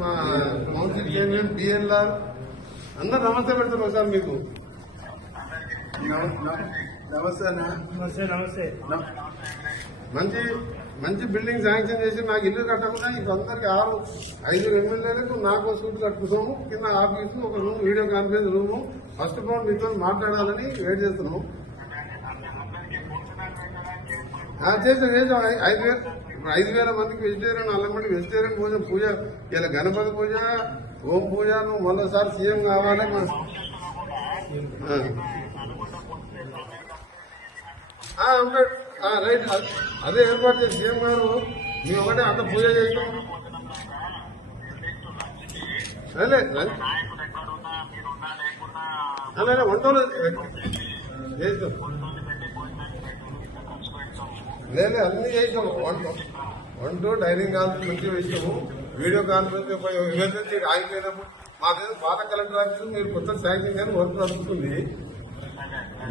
మా council chairman BNR అందరు నమస్తే పెడతారు ఒకసారి మీకు. నమస్తే అన్న. నమస్తే నమస్తే. మంచి మంచి బిల్డింగ్ శాంక్షన్ చేసి నాకు ఇల్లు కట్టకుండా ఇప్పుడు అందరికి 5 ఎమ్మెల్యేలకు నాకు సూట్ కట్టుకున్నాము. కింద ఆఫీసు ఒక room, video conference room. First of all మీతో మాట్లాడాలని వెయిట్ చేస్తున్నాము. చేసాం 5,000 మందికి వెజిటేరియన్, 4 మంది వెజిటేరియన్ భోజనం పూజ. ఇలా గణపతి పూజ, ఓం పూజ. నువ్వు మొదటిసారి సీఎం కావాలి. రైట్, అదే ఏర్పాటు చేసి సీఎం గారు మేము ఒకటే అంత పూజ చేసాం. వంటలు చేస్తాం. లేదు అన్ని చేసాము. వంట డైనింగ్ హాల్ మంచిగా వేసాము. వీడియో కాన్ఫరెన్స్ ఎమర్జెన్సీ ఆగిపోయినప్పుడు మాకేదో పాత కలెక్టర్ ఆఫీసు మీరు కొత్త శాంక్షన్ కానీ వర్క్ నడుస్తుంది.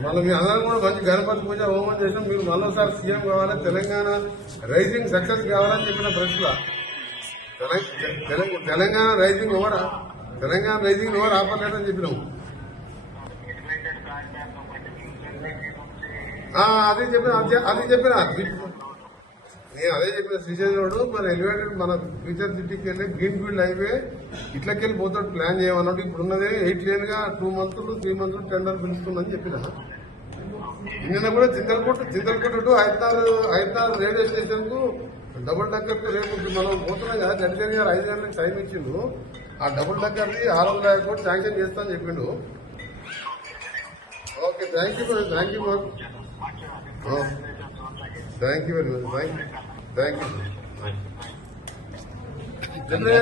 మళ్ళీ మీ అందరూ కూడా మంచి గణపతి పూజ హోమం చేసాం. మీరు మరోసారి సీఎం కావాలి, తెలంగాణ రైజింగ్ సక్సెస్ కావాలని చెప్పిన ప్రశ్న. తెలంగాణ రైజింగ్ ఎవరు ఆపలేదని చెప్పినాము. అది చెప్పిన నేను అదే చెప్పిన. శ్రీశైలంలో మన ఎలివేటెడ్ మన ఫ్యూచర్ సిటీకి వెళ్ళి గ్రీన్ ఫీల్డ్ హైవే ఇట్లకెళ్ళి పోతాడు ప్లాన్ చేయమన్నట్టు. ఇప్పుడున్నదే 8 లేన్ గా 2 months 3 months టెండర్ పిలుస్తుందని చెప్పిన. నిన్న కూడా చింతలకోట టు హైదరాబాద్ రైల్వే స్టేషన్ కు డబుల్ డక్కర్ కు రేపు మనం పోతున్నాం కదా. జడ్జి గారు 5 గంటలకు టైం ఇచ్చిండు. ఆ డబుల్ డక్కర్ ది 600 కోట్లు శాంక్షన్ చేస్తానని చెప్పిండు. Okay, thank you very much. Thank you.